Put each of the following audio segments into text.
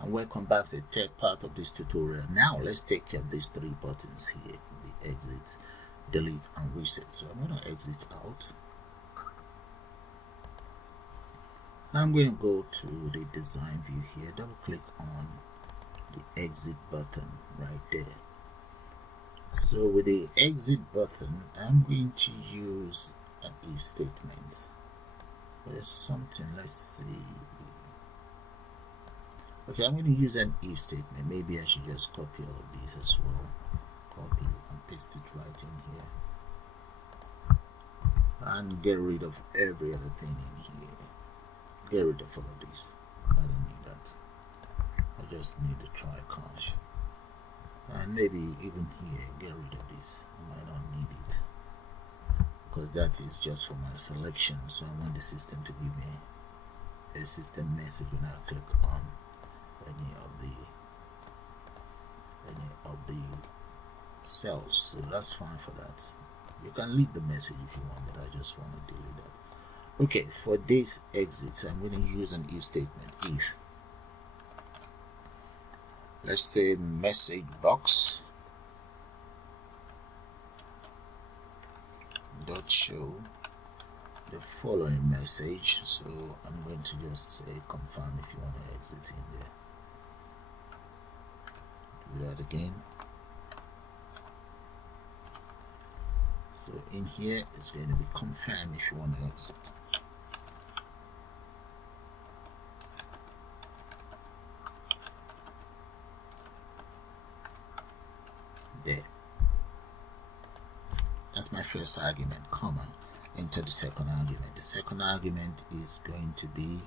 And welcome back to the third part of this tutorial. Now let's take care of these three buttons here: the exit, delete, and reset. So I'm going to exit out, and I'm going to go to the design view here, double click on the exit button right there. So with the exit button, I'm going to use an if statement. There's something, let's see. Okay, I'm going to use an if statement. Maybe I should just copy all of these as well. Copy and paste it right in here. And get rid of every other thing in here. Get rid of all of these. I don't need that. I just need the try catch. And maybe even here, get rid of this. I might not need it, because that is just for my selection. So I want the system to give me a system message when I click on any of the cells. So that's fine for that. You can leave the message if you want, but I just want to delete that. Okay, for this exit, I'm going to use an if statement. If, let's say, message box dot show the following message. So I'm going to just say confirm if you want to exit in there. Do that again. So in here it's going to be confirm if you want to exit. There. That's my first argument, comma. Enter the second argument. The second argument is going to be,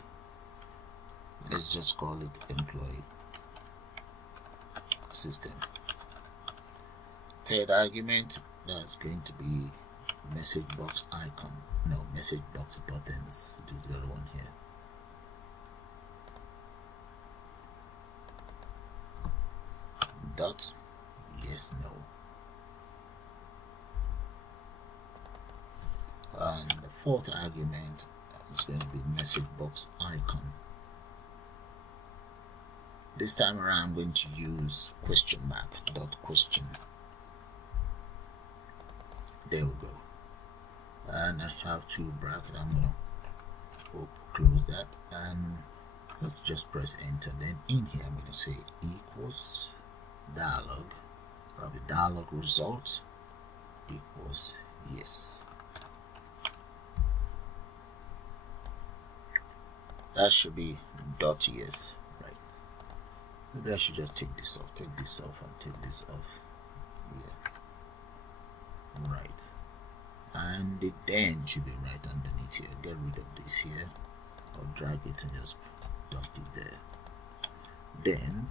let's just call it employee system. Third argument, that's going to be message box icon. No, message box buttons. It is the other one here. Dot, yes, no. And the fourth argument is going to be message box icon. This time around I'm going to use question mark dot question. There we go. And I have two brackets. I'm going to close that, and let's just press enter. Then in here I'm going to say equals dialog. That'll be dialog result equals yes. That should be dot yes, right? Maybe I should just take this off, and take this off. Yeah, right. And the then should be right underneath here. Get rid of this here, or drag it and just dump it there. Then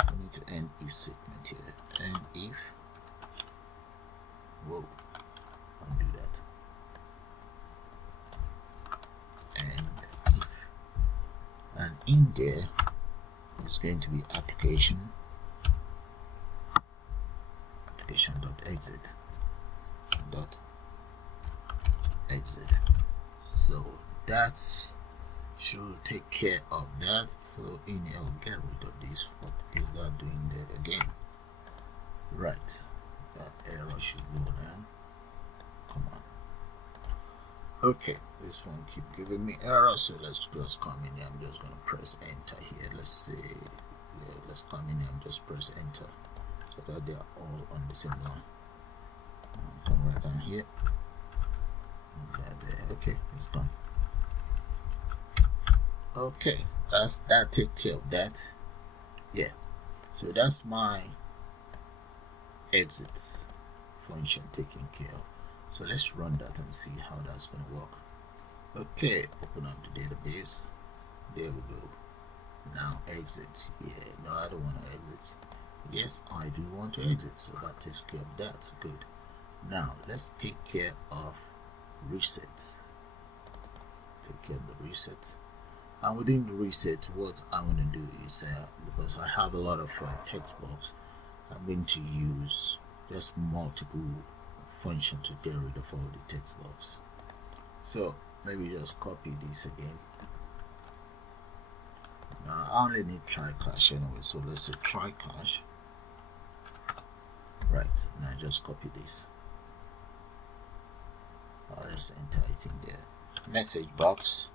I need to end if statement here. And if, whoa, undo that. And if, and in there is going to be application dot exit. So that should take care of that. So in here, I'll get rid of this. What is that doing there again? Right, that error should go down. Come on. Okay, this one keep giving me error, so let's just come in here. I'm just going to press enter here. Let's say, yeah, let's come in here and just press enter, so that they are all on the same line. Come right down here. There. Okay, it's done. Okay, that take care of that. Yeah, so that's my exits function taken care of. So let's run that and see how that's going to work. Okay, open up the database. There we go. Now exit. Yeah, no, I don't want to exit. Yes, I do want to exit, so that takes care of that. Good. Now let's take care of reset. Take care of the reset. And within the reset, what I want to do is, because I have a lot of text box, I'm going to use just multiple function to get rid of all the text box. So maybe just copy this again, Now I only need try cache anyway, so let's say try cache. Right, and I just copy this. I'll just enter it in there. Message box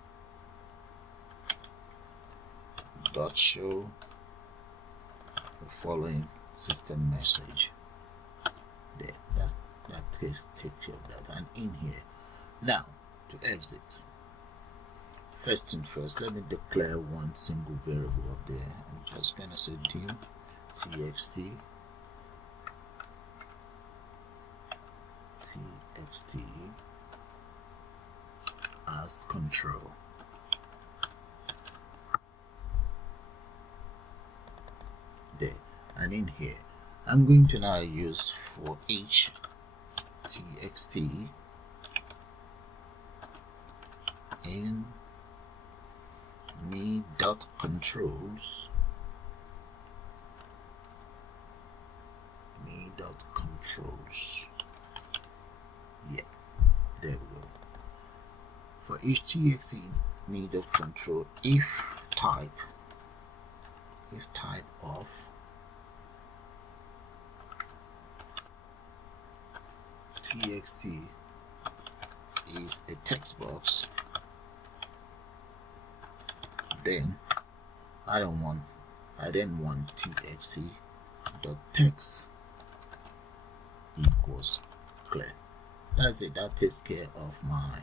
dot show the following system message. There, that takes care of that. And in here, now to exit, first thing first, let me declare one single variable up there. I'm just gonna say dim txt as control. There, and in here I'm going to now use for each txt in me.controls yeah, there we go. For each txt me.control, if type of txt is a text box, then I then want txt dot text equals clear. That's it. That takes care of my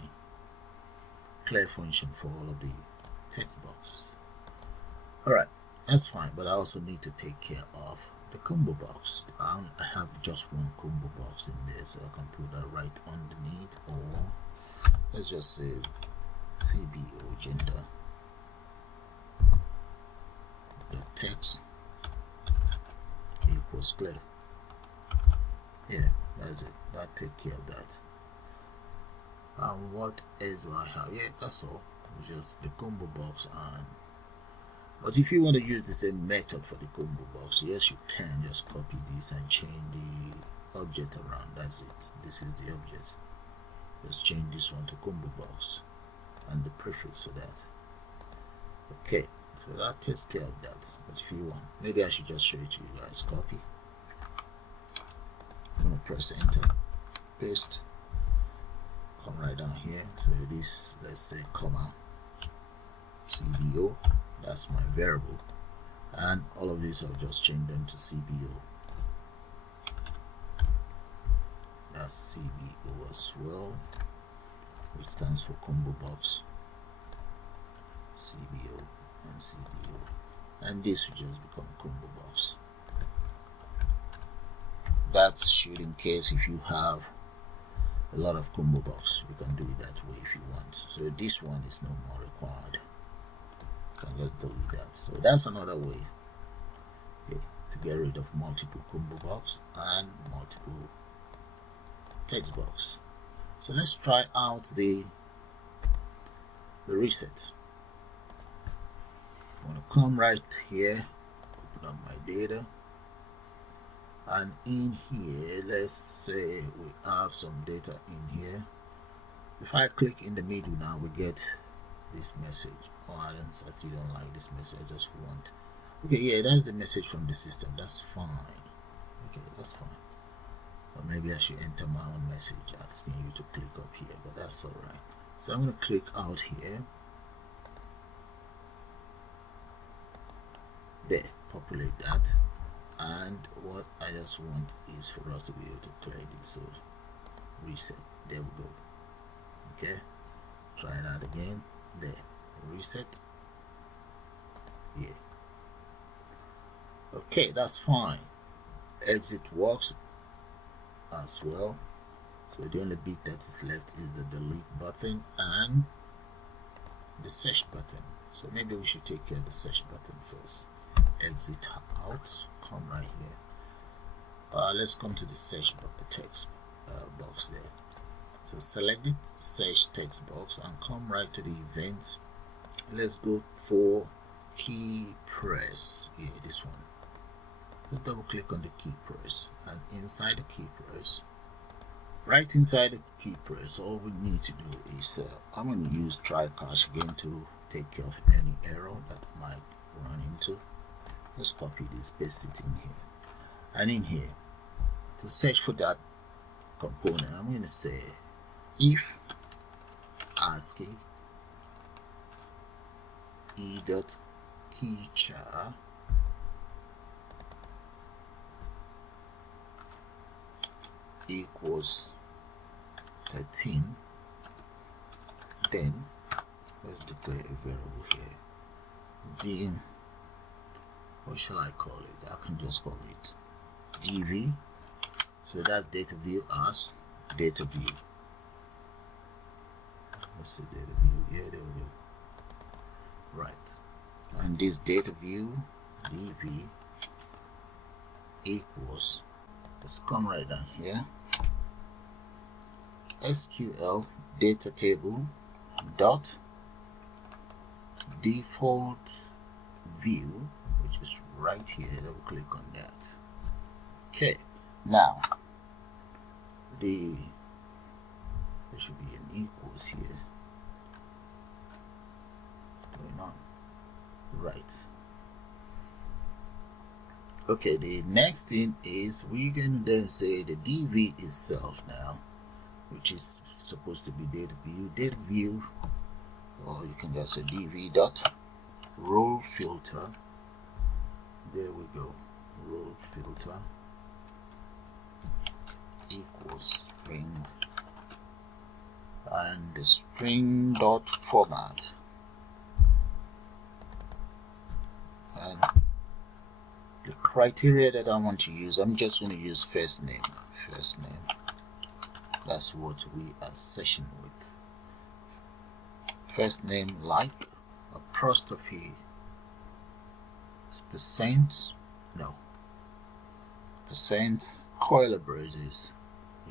clear function for all of the text box. Alright, that's fine, but I also need to take care of the combo box. I have just one combo box in there, so I can put that right underneath, or let's just say cbo gender the text equals clear. Yeah, that's it. That takes care of that. And what else do I have? Yeah, that's all. It's just the combo box. And but if you want to use the same method for the combo box, yes, you can just copy this and change the object around. That's it. This is the object. Just change this one to combo box and the prefix for that. Okay, so that takes care of that. But if you want, maybe I should just show it to you guys. Copy. I'm gonna press enter, paste, come right down here. So this, let's say comma cbo, that's my variable, and all of these I'll just change them to cbo. That's cbo as well, which stands for combo box, cbo and cbo, and this will just become combo box. That's should in case if you have a lot of combo box, you can do it that way if you want. So this one is no more required. You can just delete that. So that's another way, okay, to get rid of multiple combo box and multiple text box. So let's try out the reset. I'm going to come right here, open up my data. And in here, let's say we have some data in here. If I click in the middle now, we get this message. Oh, I still don't like this message. I just want. Okay, yeah, that's the message from the system. That's fine. Okay, that's fine. Or maybe I should enter my own message asking you to click up here, but that's all right. So I'm going to click out here. There, populate that. And what I just want is for us to be able to clear this. So reset. There we go. Okay. Try that again. There. Reset. Yeah. Okay, that's fine. Exit works as well. So the only bit that is left is the delete button and the search button. So maybe we should take care of the search button first. Exit out. Come right here. Let's come to the search text box there. So select the search text box and come right to the event. Let's go for key press. Yeah, this one. Let's double click on the key press, and inside the key press, right inside the key press, all we need to do is I'm going to use try cache again to take care of any error that might run into. Let's copy this, paste it in here, and in here to search for that component, I'm going to say if ASCII e.keychar equals 13, then let's declare a variable here. Dim, what shall I call it? I can just call it dv. So that's data view as data view. Let's say data view. Yeah, there we go. Right. And this data view dv equals, let's come right down here, SQL data table dot default view, which is right here. Double click on that. Okay, now there should be an equals here going on, right? Okay, the next thing is we can then say the dv itself now, which is supposed to be data view, or you can just say dv dot role filter. There we go, role filter equals string, and the string dot format, and the criteria that I want to use, I'm just going to use first name. That's what we are session with. First name like apostrophe percent coiler braces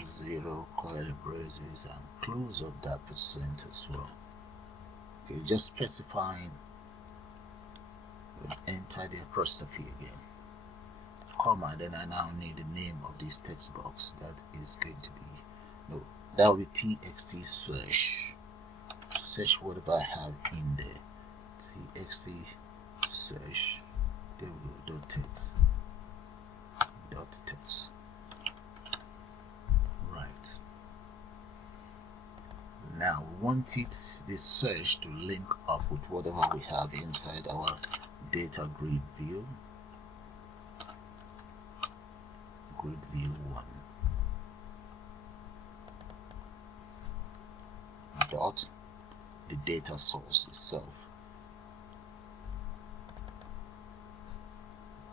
0 coiler braces and close up that percent as well. Okay, just specifying, enter the apostrophe again, comma, then I now need the name of this text box. That is going to be, that will be txt search whatever I have in there, txt search, there we go, dot text. Right, now we want this search to link up with whatever we have inside our data grid view 1 dot the data source itself,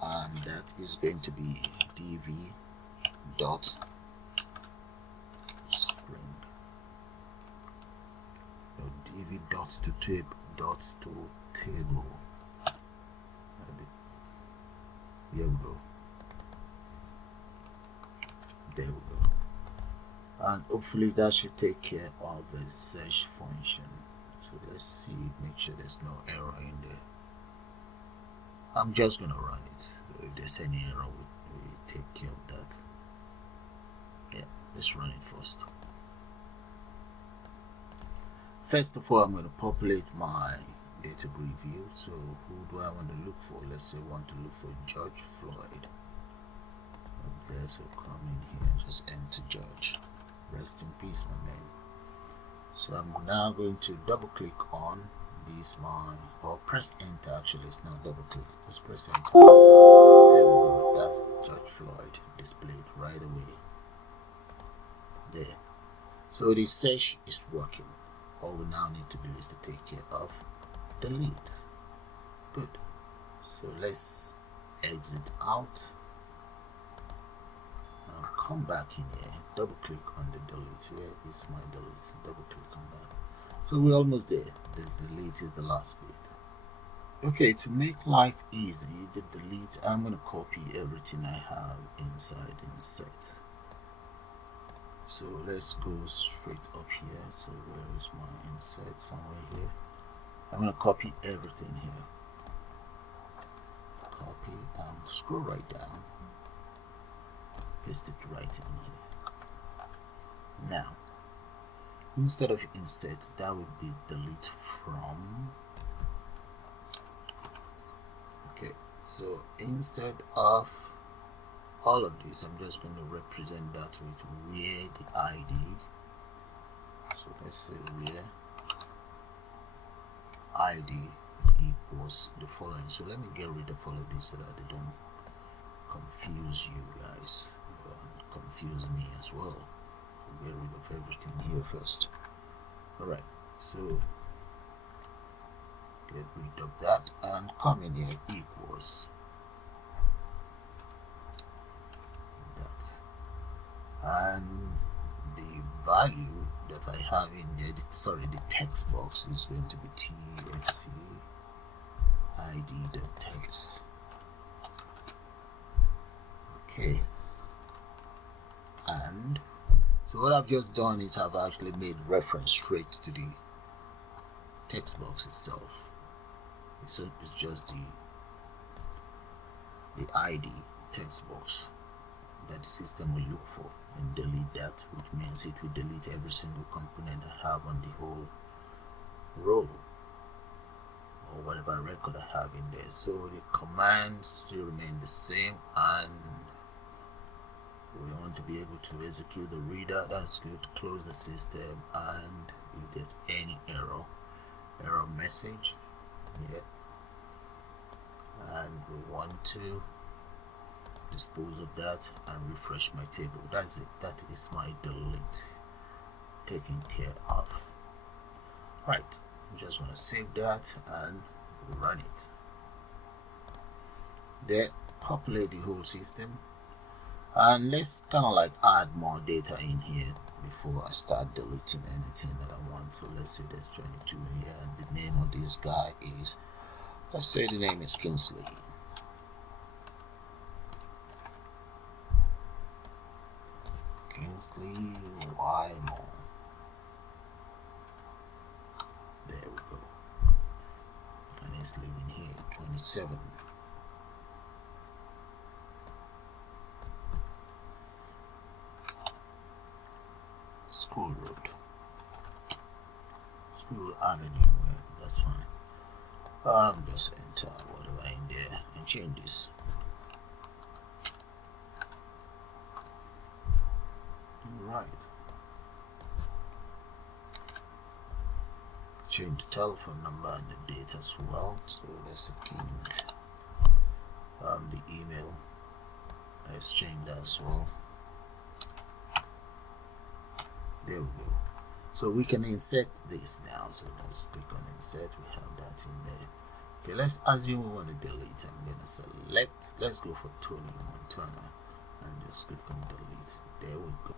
and that is going to be dv dot string, dv dot to table. Here we go. There we go. And hopefully that should take care of the search function. So let's see, make sure there's no error in there. I'm just gonna run it. So if there's any error, we take care of that. Yeah, let's run it first. First of all, I'm going to populate my data grid view. So who do I want to look for? Let's say I want to look for George Floyd. Up there, so come in here and just enter George. Rest in peace, my man. So I'm now going to double click on this or press enter. Actually, it's not double click. Let's press enter. There we go. That's George Floyd displayed right away. There. So the search is working. All we now need to do is to take care of delete. Good. So let's exit out and come back in here. Double click on the delete. Where is my delete? Double click on that. So we're almost there. The delete is the last bit. Okay, to make life easy, the delete, I'm going to copy everything I have inside insert. So let's go straight up here. So where is my insert? Somewhere here. I'm going to copy everything here. Copy and scroll right down. Paste it right in here. Now, instead of insert, that would be delete from. So instead of all of this, I'm just going to represent that with where the ID. So let's say where ID equals the following. So let me get rid of all of this so that they don't confuse you guys and confuse me as well. So get rid of everything here first. Alright, so get rid of that and come in here equals that, and the value that I have in there, the text box is going to be txt id.text. Okay, and so what I've just done is I've actually made reference straight to the text box itself. So it's just the ID text box that the system will look for and delete that, which means it will delete every single component I have on the whole row or whatever record I have in there. So the commands still remain the same, and we want to be able to execute the reader. That's good. Close the system, and if there's any error message here, and we want to dispose of that and refresh my table. That's it. That is my delete taken care of. Right, I'm just want to save that and run it. Then populate the whole system, and let's kind of like add more data in here before I start deleting anything that I want. So let's say there's 22 here, and the name of this guy is, let's say the name is Kingsley. Kingsley Wymo. There we go. And it's living here, 27. School Road. School Avenue, well, that's fine. Just enter whatever in there and change this. Right. Change the telephone number and the date as well. So let's King. The email. Let's change that as well. There we go. So we can insert this now. So let's click on insert. We have that in there. Okay, let's assume we want to delete. I'm going to select. Let's go for Tony Montana and just click on delete. There we go.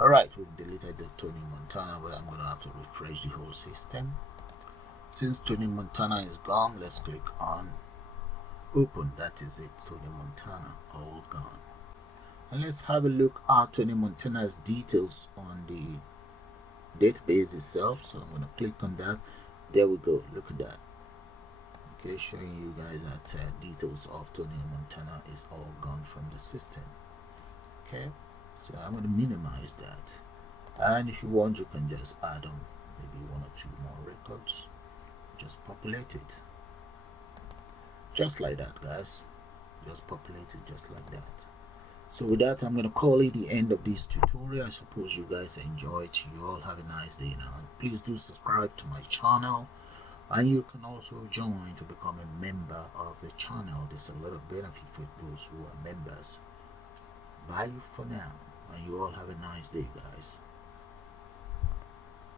Alright, we've deleted the Tony Montana, but I'm going to have to refresh the whole system. Since Tony Montana is gone, let's click on open. That is it, Tony Montana, all gone. And let's have a look at Tony Montana's details on the database itself. So I'm going to click on that. There we go, look at that. Okay, showing you guys that details of Tony Montana is all gone from the system. Okay. So I'm going to minimize that, and if you want, you can just add on maybe 1 or 2 more records. Just populate it just like that, guys. Just populate it just like that. So with that, I'm going to call it the end of this tutorial. I suppose you guys enjoyed. You all have a nice day now, and please do subscribe to my channel, and you can also join to become a member of the channel. There's a lot of benefit for those who are members. Bye for now, and you all have a nice day, guys.